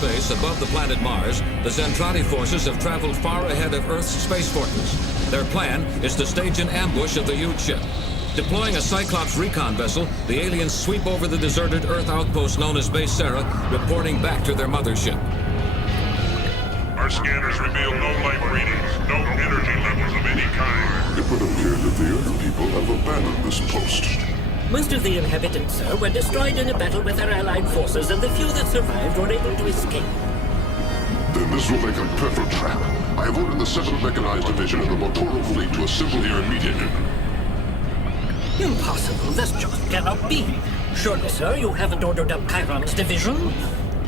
space above the planet Mars, the Zentradi forces have traveled far ahead of Earth's space fortress. Their plan is to stage an ambush of the huge ship. Deploying a Cyclops recon vessel, the aliens sweep over the deserted Earth outpost known as Base Sarah, reporting back to their mothership. Our scanners reveal no life readings, no energy levels of any kind. It would appear that the Earth people have abandoned this post. Most of the inhabitants, sir, were destroyed in a battle with our allied forces, and the few that survived were able to escape. Then this will make a perfect trap. I have ordered the 7th Mechanized Division of the Motoral Fleet to assemble here immediately. Impossible. This just cannot be. Surely, sir, you haven't ordered up Chiron's division?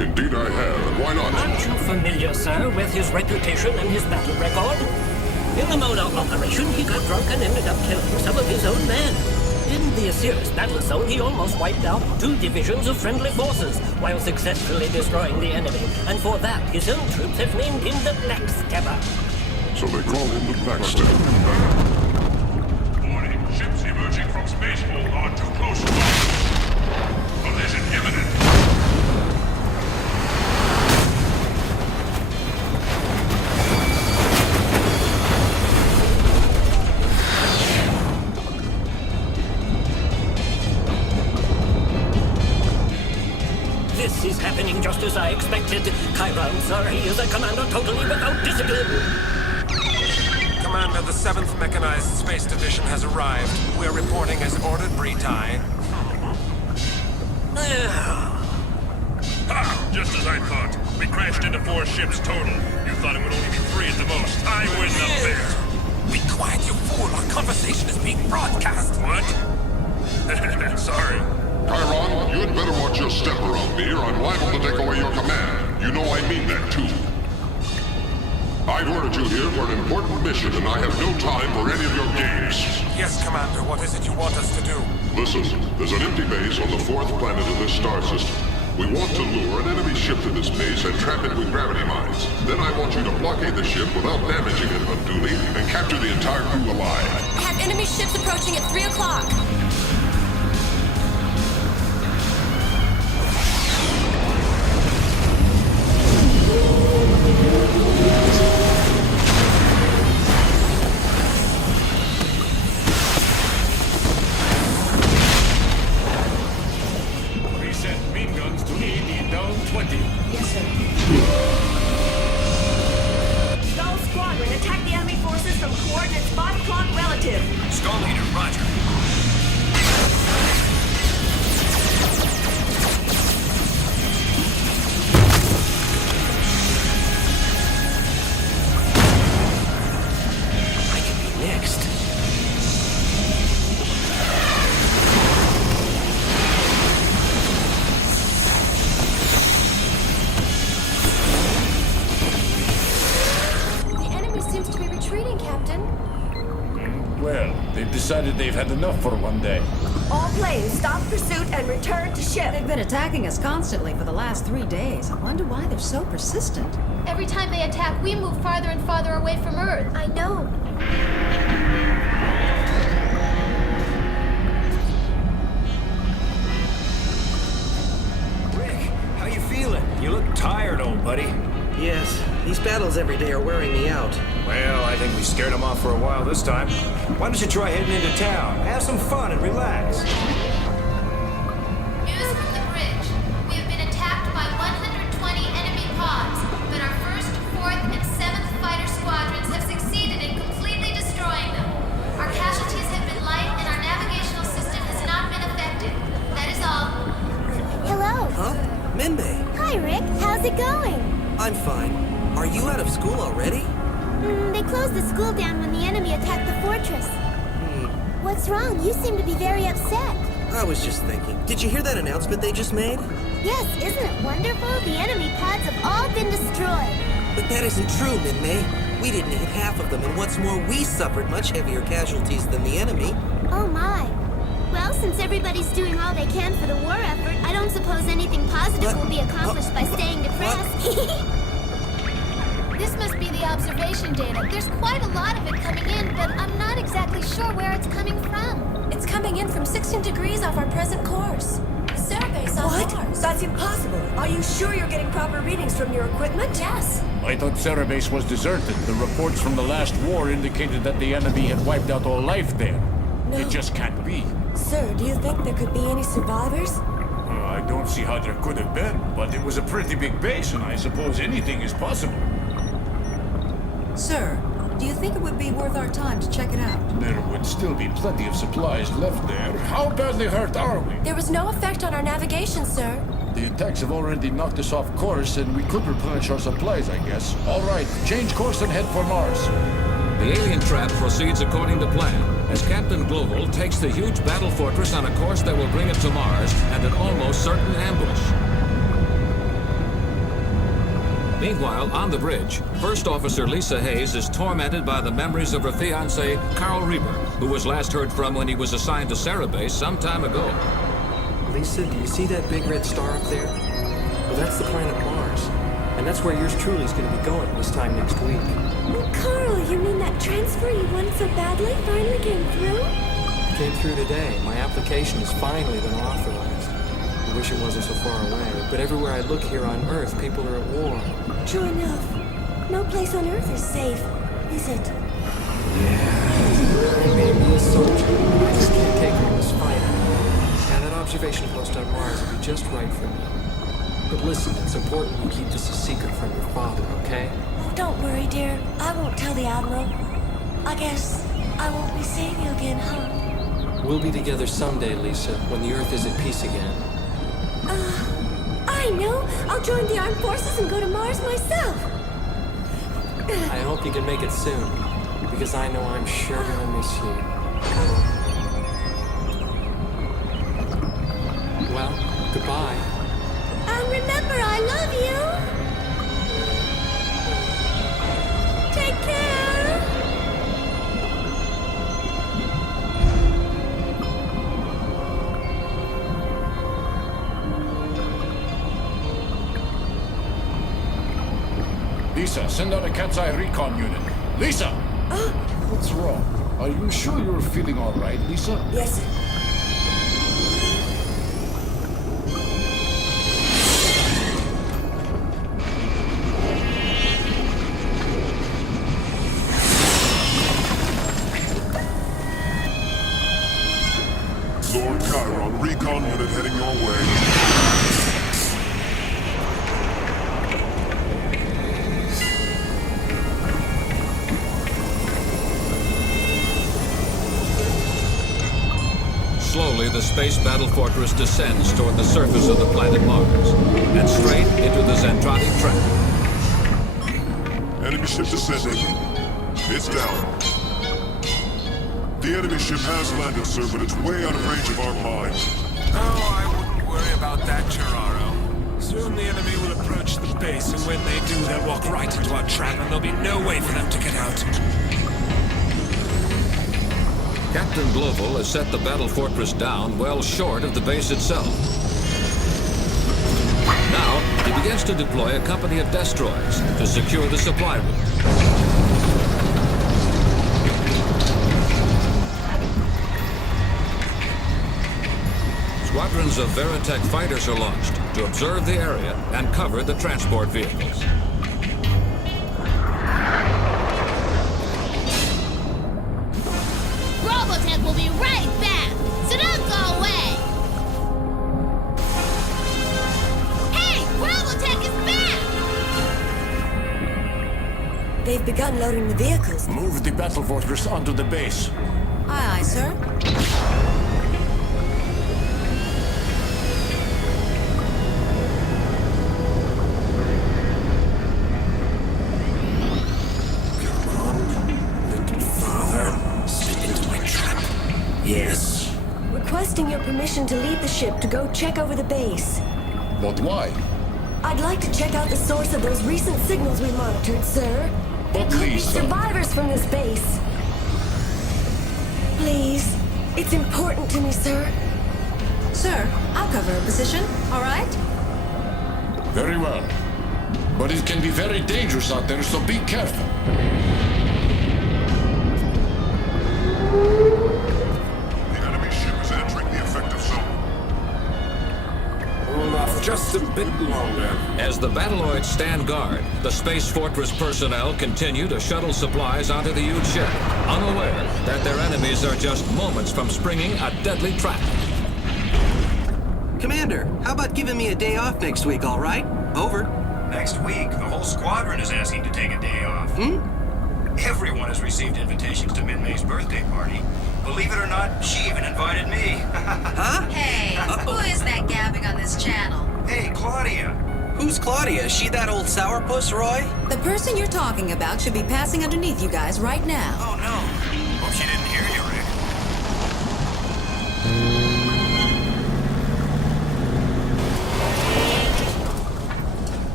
Indeed I have, and why not? Aren't you familiar, sir, with his reputation and his battle record? In the Modoc operation, he got drunk and ended up killing some of his own men. In the Osiris battle zone, he almost wiped out 2 divisions of friendly forces, while successfully destroying the enemy. And for that, his own troops have named him the Backstabber. So they call him the Backstabber. Warning, ships emerging from spaceport are too close to us. Collision imminent. This is happening just as I expected. Chiron, sir, he is a commander totally without discipline. Commander, the 7th Mechanized Space Division has arrived. We're reporting as ordered, Bretai. Ha! Just as I thought. We crashed into 4 ships total. You thought it would only be 3 at the most. I win up there. Be quiet, you fool! Our conversation is being broadcast! What? Sorry. Chiron, you had better watch your step around me, or I'm liable to take away your command. You know I mean that, too. I've ordered you here for an important mission, and I have no time for any of your games. Yes, Commander, what is it you want us to do? Listen, there's an empty base on the 4th planet of this star system. We want to lure an enemy ship to this base and trap it with gravity mines. Then I want you to blockade the ship without damaging it unduly and capture the entire crew alive. Have enemy ships approaching at 3 o'clock. Decided they've had enough for one day. All planes, stop pursuit and return to ship. They've been attacking us constantly for the last 3 days. I wonder why they're so persistent. Every time they attack, we move farther and farther away from Earth. I know. Rick, how you feeling? You look tired, old buddy. Yes, these battles every day are wearing me out. Well, I think we scared them off for a while this time. Why don't you try heading into town? Have some fun and relax. News from the bridge. We have been attacked by 120 enemy pods, but our 1st, 4th, and 7th fighter squadrons have succeeded in completely destroying them. Our casualties have been light, and our navigational system has not been affected. That is all. Hello. Huh? Minbei. Hi, Rick. How's it going? I'm fine. Are you out of school already? They closed the school down when the enemy attacked the fortress. What's wrong? You seem to be very upset. I was just thinking. Did you hear that announcement they just made? Yes, isn't it wonderful? The enemy pods have all been destroyed. But that isn't true, Minmei. We didn't hit half of them, and what's more, we suffered much heavier casualties than the enemy. Oh my. Well, since everybody's doing all they can for the war effort, I don't suppose anything positive will be accomplished by staying depressed. This must be the observation data. There's quite a lot of it coming in, but I'm not exactly sure where it's coming from. It's coming in from 16 degrees off our present course. Survey on What? Mars. That's impossible. Are you sure you're getting proper readings from your equipment? Yes. I thought Cerebase was deserted. The reports from the last war indicated that the enemy had wiped out all life there. No. It just can't be. Sir, do you think there could be any survivors? I don't see how there could have been, but it was a pretty big base, and I suppose anything is possible. Sir, do you think it would be worth our time to check it out? There would still be plenty of supplies left there. How badly hurt are we? There was no effect on our navigation, sir. The attacks have already knocked us off course, and we could replenish our supplies, I guess. All right, change course and head for Mars. The alien trap proceeds according to plan, as Captain Global takes the huge battle fortress on a course that will bring it to Mars and an almost certain ambush. Meanwhile, on the bridge, First Officer Lisa Hayes is tormented by the memories of her fiancé, Carl Reber, who was last heard from when he was assigned to Cerebase some time ago. Lisa, do you see that big red star up there? Well, that's the planet Mars. And that's where yours truly is going to be going this time next week. Oh, Carl, you mean that transfer you wanted so badly finally came through? Came through today. My application has finally been authorized. I wish it wasn't so far away, but everywhere I look here on Earth, people are at war. True enough. No place on Earth is safe, is it? I may be a soldier, but I just can't take all this fighting. Now, that observation post on Mars would be just right for me. But listen, it's important you keep this a secret from your father, okay? Oh, don't worry, dear. I won't tell the Admiral. I guess I won't be seeing you again, huh? We'll be together someday, Lisa, when the Earth is at peace again. I know. I'll join the armed forces and go to Mars myself. I hope you can make it soon, because I know I'm sure gonna miss you. Well, goodbye. And remember, I love you. Take care. Lisa, send out a cat's eye recon unit. Lisa! What's wrong? Are you sure you're feeling all right, Lisa? Yes, sir. Lord Chiron, recon unit heading your way. Slowly, the space battle fortress descends toward the surface of the planet Mars, and straight into the Zentradi trap. Enemy ship descending. It's down. The enemy ship has landed, sir, but it's way out of range of our mines. Oh, I wouldn't worry about that, Gerardo. Soon the enemy will approach the base, and when they do, they'll walk right into our trap, and there'll be no way for them to get out. Captain Global has set the battle fortress down well short of the base itself. Now, he begins to deploy a company of destroyers to secure the supply route. Squadrons of Robotech fighters are launched to observe the area and cover the transport vehicles. Robotech will be right back, so don't go away! Hey, Robotech is back! They've begun loading the vehicles. Move the battle fortress onto the base. Aye, aye, sir. Yes. Requesting your permission to leave the ship to go check over the base. But why? I'd like to check out the source of those recent signals we monitored, sir. There But could be Lisa... survivors from this base. Please. It's important to me, sir. Sir, I'll cover a position, all right? Very well. But it can be very dangerous out there, so be careful. The enemy ship is entering the effective zone. bit longer. As the Battloids stand guard, the Space Fortress personnel continue to shuttle supplies onto the huge ship, unaware that their enemies are just moments from springing a deadly trap. Commander, how about giving me a day off next week, all right? Over. Next week, the whole squadron is asking to take a day off. Everyone has received invitations to Min-May's birthday party. Believe it or not, she even invited me. Huh? Hey, who is that gabbing on this channel? Hey, Claudia. Who's Claudia? Is she that old sourpuss, Roy? The person you're talking about should be passing underneath you guys right now. Oh, no. Hope she didn't hear you, Rick.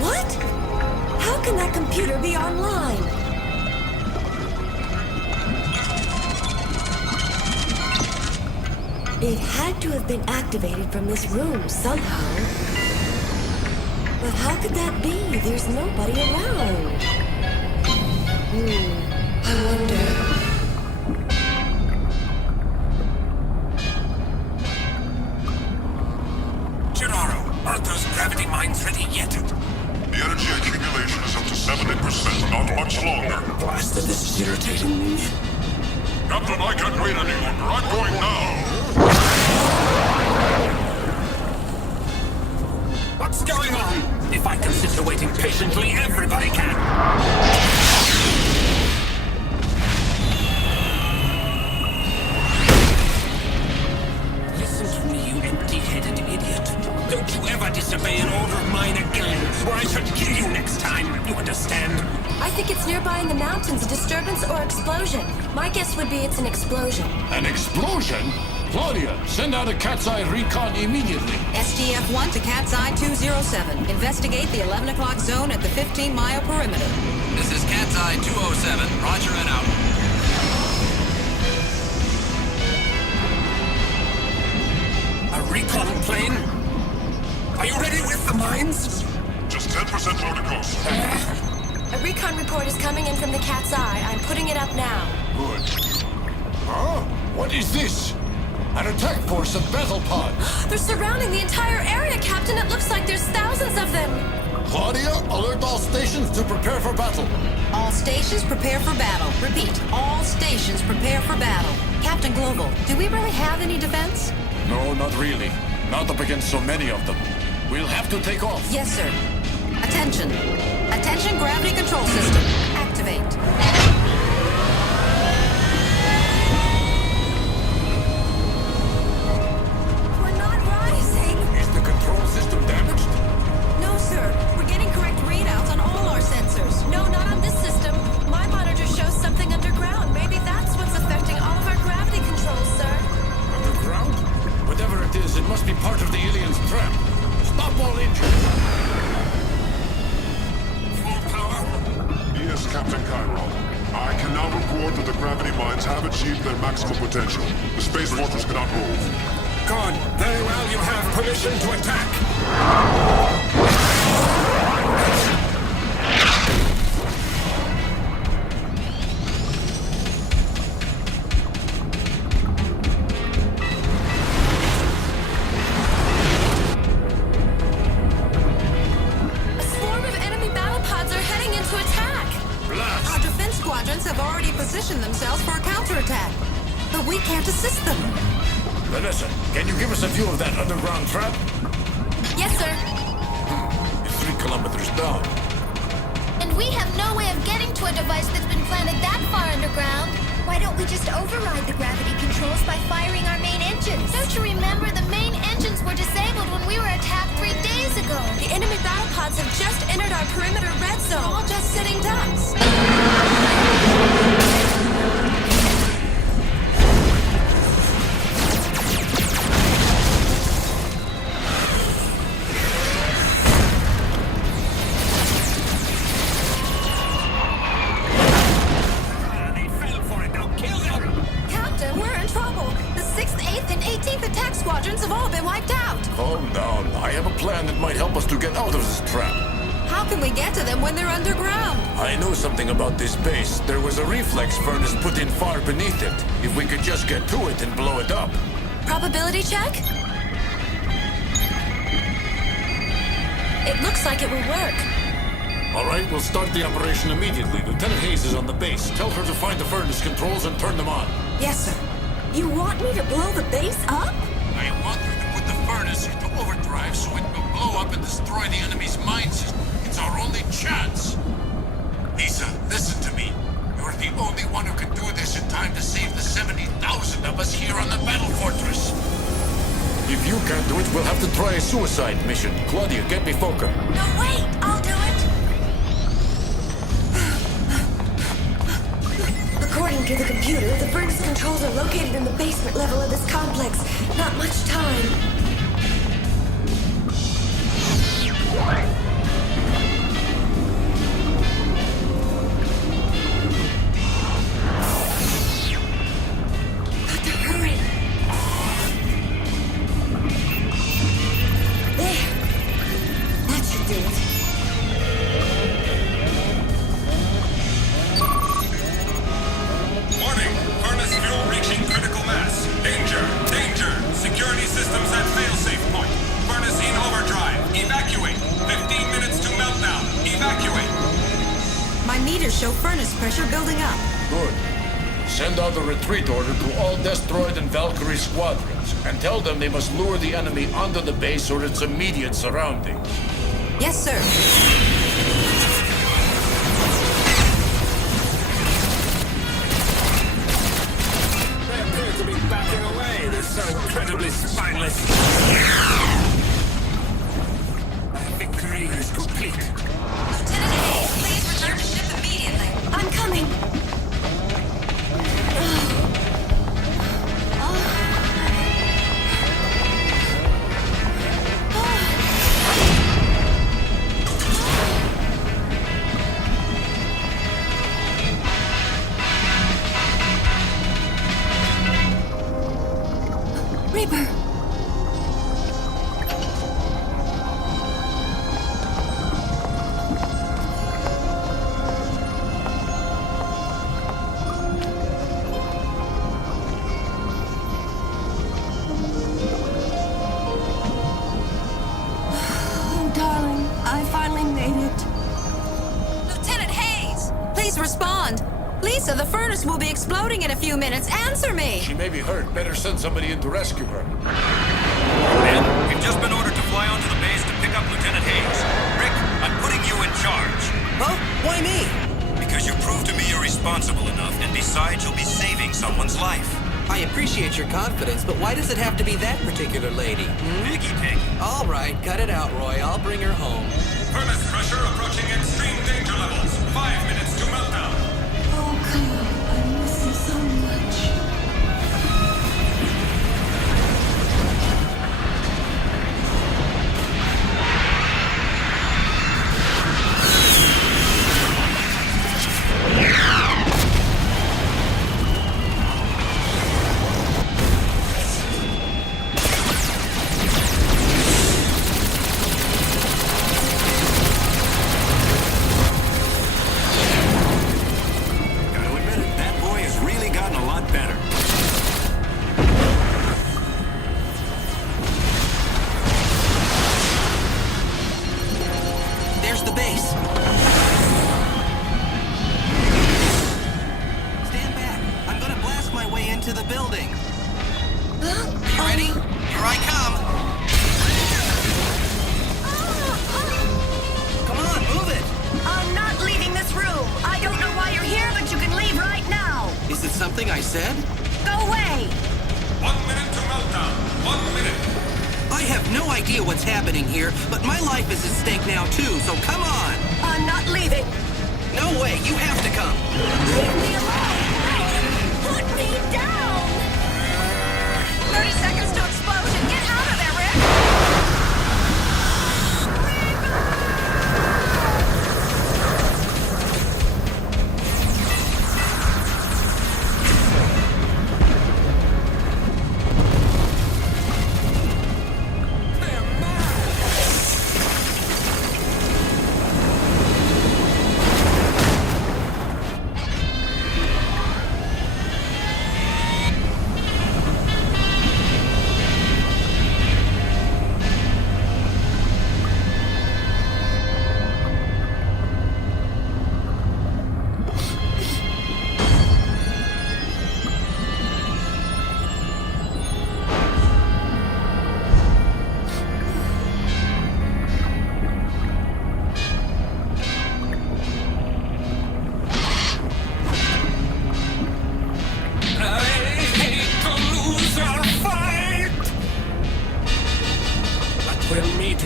What? How can that computer be online? It had to have been activated from this room somehow. But how could that be? There's nobody around. I wonder. Gennaro, aren't those gravity mines ready yet? The energy accumulation is up to 70%, not much longer. Blasted, this is irritating me. Captain, I can't wait any longer. I'm going now. What's going on? If I can sit here waiting patiently, everybody can. Listen to me, you empty-headed idiot. Don't you ever disobey an order of mine again, or I shall kill you next time. You understand? I think it's nearby in the mountains, a disturbance or explosion. My guess would be it's an explosion. An explosion? Claudia, send out a Cat's Eye recon immediately. STF-1 to Cat's Eye 207. Investigate the 11 o'clock zone at the 15-mile perimeter. This is Cat's Eye 207. Roger and out. A recon plane? Are you ready with the mines? Just 10% more to go, sir. A recon report is coming in from the Cat's Eye. I'm putting it up now. Good. Huh? What is this? An attack force of battle pods. They're surrounding the entire area, Captain. It looks like there's thousands of them. Claudia, alert all stations to prepare for battle. All stations prepare for battle. Repeat, all stations prepare for battle. Captain Global, do we really have any defense? No, not really. Not up against so many of them. We'll have to take off. Yes, sir. Attention. Attention, gravity control system. Activate. We're not rising. Is the control system damaged? No, sir. We're getting correct readouts on all our sensors. No, not on this system. My monitor shows something underground. Maybe that's what's affecting all of our gravity controls, sir. Underground? Whatever it is, it must be part of the alien's trap. Stop all engines. Yes, Captain Cairo. I can now report that the gravity mines have achieved their maximum potential. The Space Fortress cannot move. Good. Very well, you have permission to attack. A swarm of enemy battle pods are heading into attack. Our defense squadrons have already positioned themselves for a counterattack. But we can't assist them. Vanessa, can you give us a view of that underground trap? Yes, sir. It's 3 kilometers down. And we have no way of getting to a device that's been planted that far underground. Why don't we just override the gravity controls by firing our main engines? Don't you remember the main engines were disabled when we were attacked 3 days ago? The enemy battle pods have just entered our perimeter red zone. All just sitting ducks. They fell for it. Now kill them. Captain, we're in trouble. The 6th, 8th, and 18th attack squadrons have all been wiped out. Calm down. I have a plan that might help us to get out of this trap. How can we get to them when they're underground? I know something about this base. There was a reflex furnace put in far beneath it. If we could just get to it and blow it up. Probability check? It looks like it will work. All right, we'll start the operation immediately. Lieutenant Hayes is on the base. Tell her to find the furnace controls and turn them on. Yes, sir. You want me to blow the base up? I want you to put the furnace into overdrive so it will blow up and destroy the enemy's mine system. It's our only chance. Lisa, listen to me. You're the only one who can do this in time to save the 70,000 of us here on the battle fortress. If you can't do it, we'll have to try a suicide mission. Claudia, get me Fokker. No, wait! I'll do it! According to the computer, the furnace controls are located in the basement level of this complex. Not much time. Got to hurry. There. That should do it. Warning! Furnace fuel reaching critical mass. Danger! Danger! Security systems at failsafe point. Furnace in overdrive. Evacuate. 15 minutes to meltdown. Evacuate. My meters show furnace pressure building up. Good. Send out a retreat order to all Destroid and Valkyrie squadrons, and tell them they must lure the enemy onto the base or its immediate surroundings. Yes, sir. They appear to be backing away. They're so incredibly spineless. Victory is complete. Lieutenant Hayes, please return to ship immediately. I'm coming. Reaper. Oh, darling, I finally made it. Lieutenant Hayes, please respond. Lisa, the furnace will be exploding in a few minutes. Answer me! She may be hurt. Better send somebody in to rescue her. Men, we've just been ordered to fly onto the base to pick up Lieutenant Hayes. Rick, I'm putting you in charge. Huh? Why me? Because you proved to me you're responsible enough, and besides, you'll be saving someone's life. I appreciate your confidence, but why does it have to be that particular lady? Piggy Pig. All right, cut it out, Roy. I'll bring her home. Furnace pressure approaching extreme danger levels. 5 minutes to meltdown. Oh, Kyle, I miss you so much. Gotta admit it, that boy has really gotten a lot better. There's the base. Stand back. I'm gonna blast my way into the building. You ready? Here I come. Come on, move it. I'm not leaving this room. I don't know why you're here, but you can leave right now. Is it something I said? Go away. 1 minute to meltdown. 1 minute. I have no idea what's happening here, but my life is at stake now too, so come on! I'm not leaving. No way, you have to come! Leave me alone. Put me down. 30 seconds to explosion. Get out of there, Rick!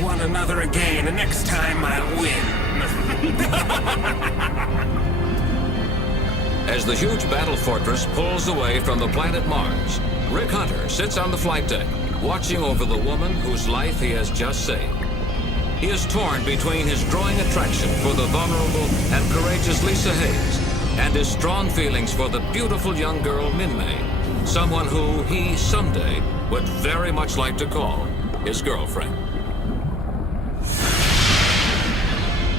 one another again, and next time I'll win. As the huge battle fortress pulls away from the planet Mars, Rick Hunter sits on the flight deck, watching over the woman whose life he has just saved. He is torn between his growing attraction for the vulnerable and courageous Lisa Hayes and his strong feelings for the beautiful young girl Min-May, someone who he someday would very much like to call his girlfriend.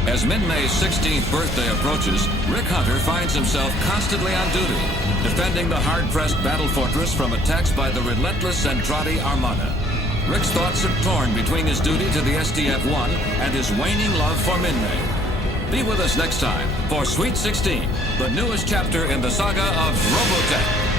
As Min-May's 16th birthday approaches, Rick Hunter finds himself constantly on duty, defending the hard-pressed battle fortress from attacks by the relentless Zentradi Armada. Rick's thoughts are torn between his duty to the SDF-1 and his waning love for Min-May. Be with us next time for Sweet 16, the newest chapter in the saga of Robotech.